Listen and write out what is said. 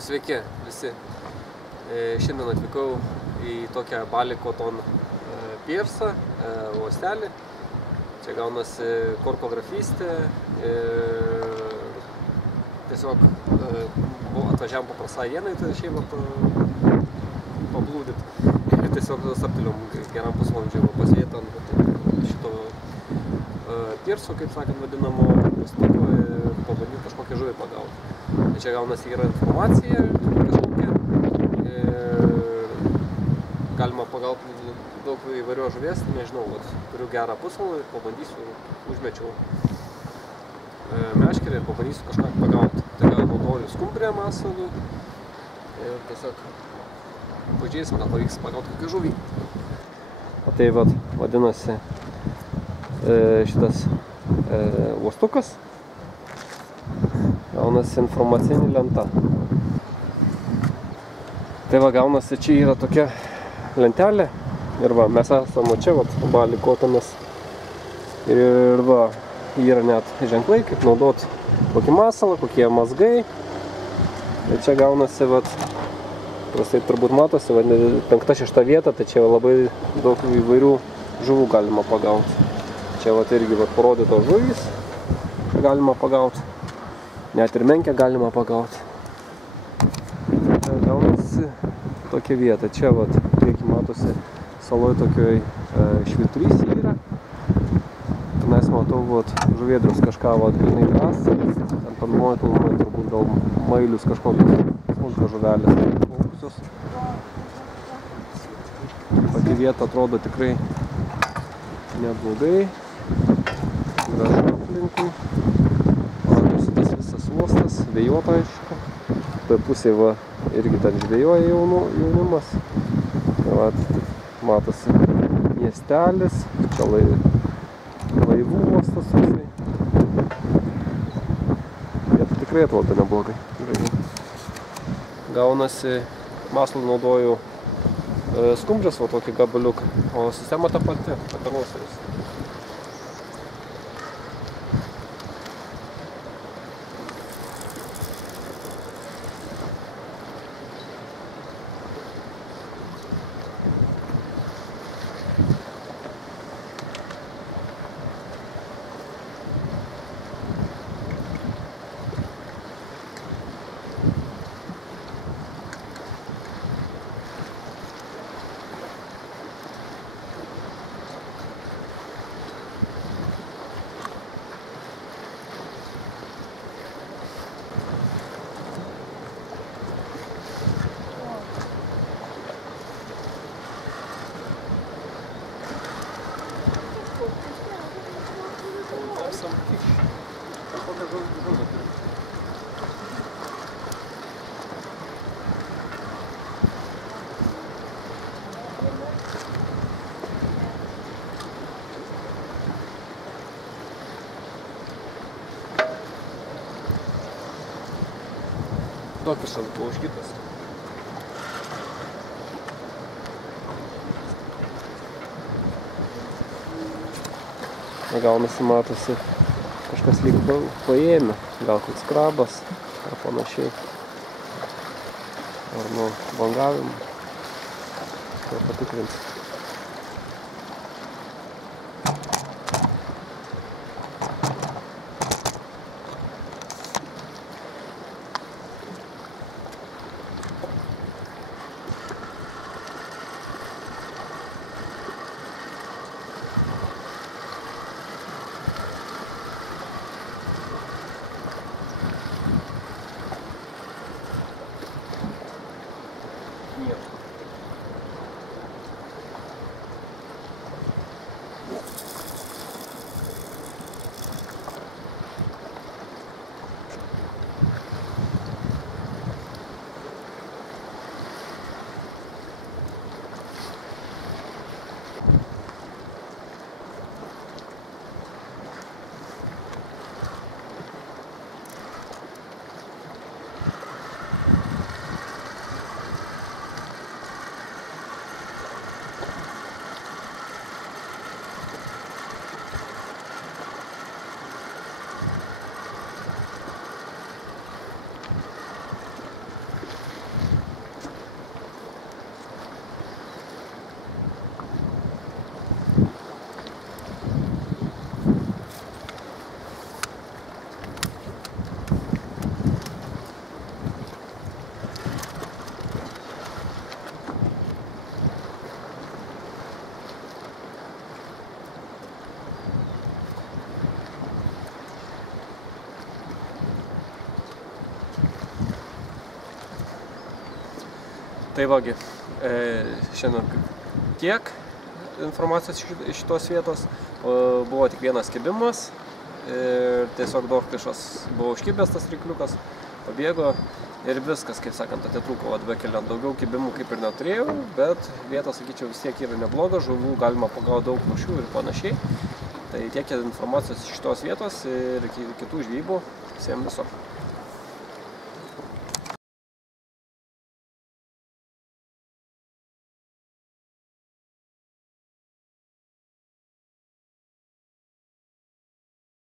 Sveiki visi. Šiandien atvykau į tokią Bali Koton piersą, uostelį. Čia gaunasi korko grafystė. Tiesiog atvažiavom paprastai dienai, tai šiaip pablūdyt. Ir tiesiog saptiliom geram pusvalandžiui pasvietą ant šito pierso, kaip sakant, vadinamo uostiko ir pabandyti kažkokią žuvį pagauti. Čia gaunasi yra informacija kažkokia. Galima pagauti daug įvairios žuvies, nežinau, turiu gerą pusvalandį, pabandysiu, užmečiau meškerę ir pabandysiu kažką pagauti. Tai naudoju skumbrę masalų ir tiesiog pažiūrėsim, gal pavyks pagauti kokią žuvį. O tai vadinasi šitas uostukas. Gaunasi informacinė lenta. Tai gaunasi, čia yra tokia lentelė. Ir mes esame čia, Bali Kotonas. Ir yra net ženklai, kaip naudoti kokį masalą, kokie mazgai. Ir čia gaunasi, prastai turbūt matosi, 5-6 vieta, tai čia labai daug įvairių žuvų galima pagauti. Čia irgi parodytos žuvys galima pagauti. Net ir menkę galima pagauti. Gaunasi tokia vieta. Čia, priekį matosi, saloj tokioj švyturys yra. Tenais matau, žuvėdrius kažką, grinai grasą. Ten panuoja turbūt gal mailius kažkokius smulkios žuvelės. Pati vieta atrodo tikrai neblogai. Gražu aplinkui. Uostas, vėjuota aišku. Toje pusėje irgi ten žvėjoja jaunimas. Matosi miestelis, čia laivų uostas. Jie tikrai atrodo neblogai. Gaunasi, masalą naudoju skumbrės, tokį gabaliuką, o sistema ta pati, patarnosiris. Dokisas buvo užgytas. Gaunasi, matosi, kažkas lyg paėmė, gal koks krabas ar panašiai. Ar nuo bangavimo. Tai patikrinsiu. Tai vagi, šiandien tiek informacijos iš šitos vietos. Buvo tik vienas kibimas ir tiesiog dorklišas buvo užkibęs tas rykliukas, pabėgo ir viskas, kaip sakant, atitrūko bekeliant. Daugiau kibimų kaip ir neturėjau, bet vieta, sakyčiau, vis tiek yra nebloga, žuvų galima pagauti daug rūšių ir panašiai. Tai tiek informacijos iš šitos vietos ir kitų žvejybų. Visiems viso.